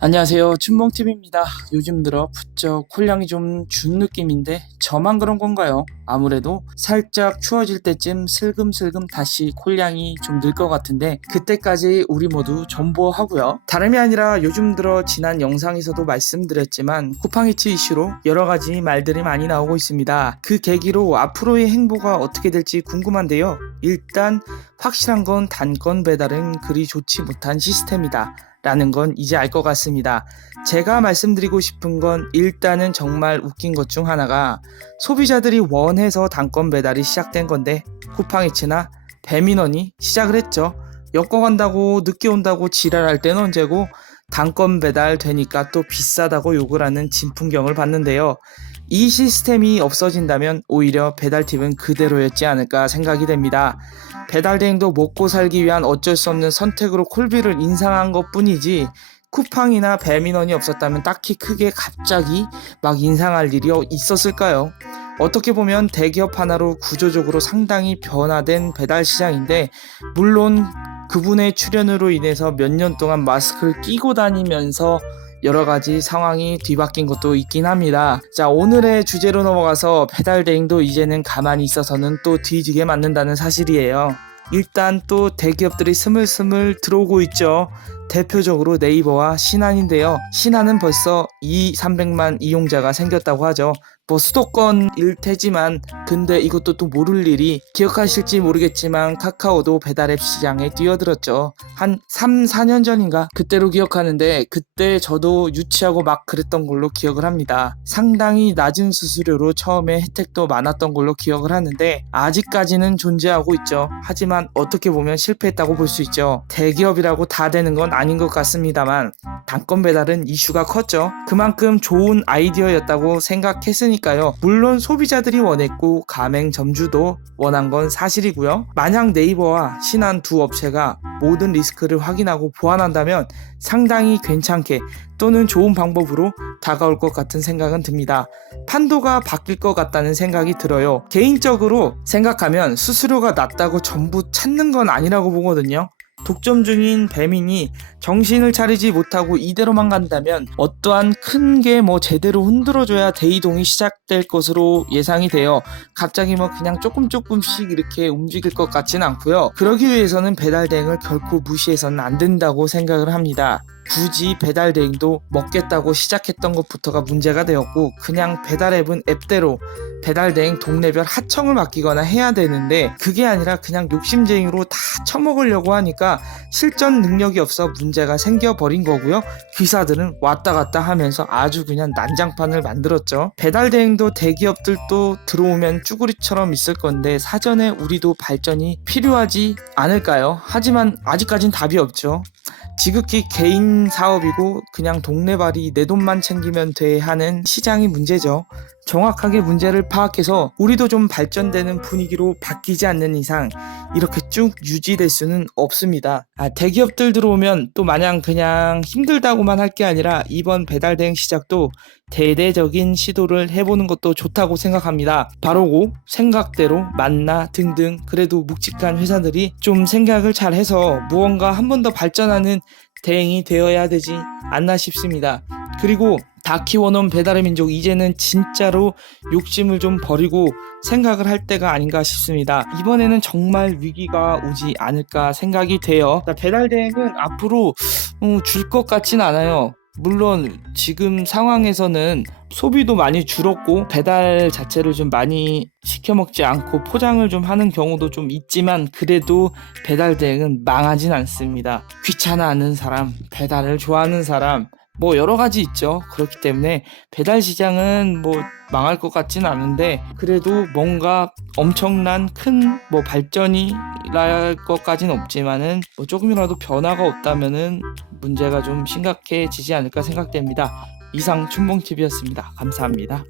안녕하세요. 춘봉TV입니다. 요즘 들어 부쩍 콜량이 좀 준 느낌인데 저만 그런 건가요? 아무래도 살짝 추워질 때쯤 슬금슬금 다시 콜량이 좀 늘 것 같은데 그때까지 우리 모두 존버하고요. 다름이 아니라 요즘 들어 지난 영상에서도 말씀드렸지만 쿠팡이츠 이슈로 여러 가지 말들이 많이 나오고 있습니다. 그 계기로 앞으로의 행보가 어떻게 될지 궁금한데요. 일단 확실한 건 단건 배달은 그리 좋지 못한 시스템이다. 라는 건 이제 알 것 같습니다. 제가 말씀드리고 싶은 건 일단은 정말 웃긴 것 중 하나가 소비자들이 원해서 단건 배달이 시작된 건데 쿠팡이츠나 배민원이 시작을 했죠. 엮어 간다고 늦게 온다고 지랄할 때는 언제고 단건 배달 되니까 또 비싸다고 욕을 하는 진풍경을 봤는데요. 이 시스템이 없어진다면 오히려 배달팁은 그대로였지 않을까 생각이 됩니다. 배달 대행도 먹고 살기 위한 어쩔 수 없는 선택으로 콜비를 인상한 것 뿐이지 쿠팡이나 배민원이 없었다면 딱히 크게 갑자기 막 인상할 일이 어- 있었을까요? 어떻게 보면 대기업 하나로 구조적으로 상당히 변화된 배달 시장인데 물론 그분의 출연으로 인해서 몇 년 동안 마스크를 끼고 다니면서 여러 가지 상황이 뒤바뀐 것도 있긴 합니다. 자, 오늘의 주제로 넘어가서 배달 대행도 이제는 가만히 있어서는 또 뒤지게 맞는다는 사실이에요. 일단 또 대기업들이 스물스물 들어오고 있죠. 대표적으로 네이버와 신한인데요. 신한은 벌써 2, 300만 이용자가 생겼다고 하죠. 뭐 수도권일 테지만 근데 이것도 또 모를 일이 기억하실지 모르겠지만 카카오도 배달앱 시장에 뛰어들었죠. 한 3, 4년 전인가 그때로 기억하는데 그때 저도 유치하고 막 그랬던 걸로 기억을 합니다. 상당히 낮은 수수료로 처음에 혜택도 많았던 걸로 기억을 하는데 아직까지는 존재하고 있죠. 하지만 어떻게 보면 실패했다고 볼 수 있죠. 대기업이라고 다 되는 건 아닌 것 같습니다만 단건 배달은 이슈가 컸죠. 그만큼 좋은 아이디어였다고 생각했으니 까요. 물론 소비자들이 원했고 가맹점주도 원한 건 사실이고요. 만약 네이버와 신한 두 업체가 모든 리스크를 확인하고 보완한다면 상당히 괜찮게 또는 좋은 방법으로 다가올 것 같은 생각은 듭니다. 판도가 바뀔 것 같다는 생각이 들어요. 개인적으로 생각하면 수수료가 낮다고 전부 찾는 건 아니라고 보거든요. 독점 중인 배민이 정신을 차리지 못하고 이대로만 간다면 어떠한 큰 게 뭐 제대로 흔들어줘야 대이동이 시작될 것으로 예상이 돼요. 갑자기 뭐 그냥 조금 조금씩 이렇게 움직일 것 같지는 않고요. 그러기 위해서는 배달 대행을 결코 무시해서는 안 된다고 생각을 합니다. 굳이 배달 대행도 먹겠다고 시작했던 것부터가 문제가 되었고 그냥 배달 앱은 앱대로 배달 대행 동네별 하청을 맡기거나 해야 되는데 그게 아니라 그냥 욕심쟁이로 다 처먹으려고 하니까 실전 능력이 없어 문제가 생겨버린 거고요. 기사들은 왔다 갔다 하면서 아주 그냥 난장판을 만들었죠. 배달 대행도 대기업들도 들어오면 쭈구리처럼 있을 건데 사전에 우리도 발전이 필요하지 않을까요? 하지만 아직까진 답이 없죠. 지극히 개인 사업이고 그냥 동네발이 내 돈만 챙기면 돼 하는 시장이 문제죠. 정확하게 문제를 파악해서 우리도 좀 발전되는 분위기로 바뀌지 않는 이상 이렇게 쭉 유지될 수는 없습니다. 아, 대기업들 들어오면 또 마냥 그냥 힘들다고만 할 게 아니라 이번 배달 대행 시작도 대대적인 시도를 해보는 것도 좋다고 생각합니다. 바로고 생각대로 만나 등등 그래도 묵직한 회사들이 좀 생각을 잘 해서 무언가 한 번 더 발전하는 대행이 되어야 되지 않나 싶습니다. 그리고 다 키워놓은 배달의 민족 이제는 진짜로 욕심을 좀 버리고 생각을 할 때가 아닌가 싶습니다. 이번에는 정말 위기가 오지 않을까 생각이 돼요. 자, 배달 대행은 앞으로 어, 줄것 같진 않아요. 물론 지금 상황에서는 소비도 많이 줄었고 배달 자체를 좀 많이 시켜 먹지 않고 포장을 좀 하는 경우도 좀 있지만 그래도 배달 대행은 망하진 않습니다. 귀찮아하는 사람, 배달을 좋아하는 사람 뭐 여러 가지 있죠. 그렇기 때문에 배달 시장은 뭐 망할 것 같진 않은데 그래도 뭔가 엄청난 큰 뭐 발전이 날 것까지는 없지만은 뭐 조금이라도 변화가 없다면은 문제가 좀 심각해지지 않을까 생각됩니다. 이상 춘봉TV였습니다. 감사합니다.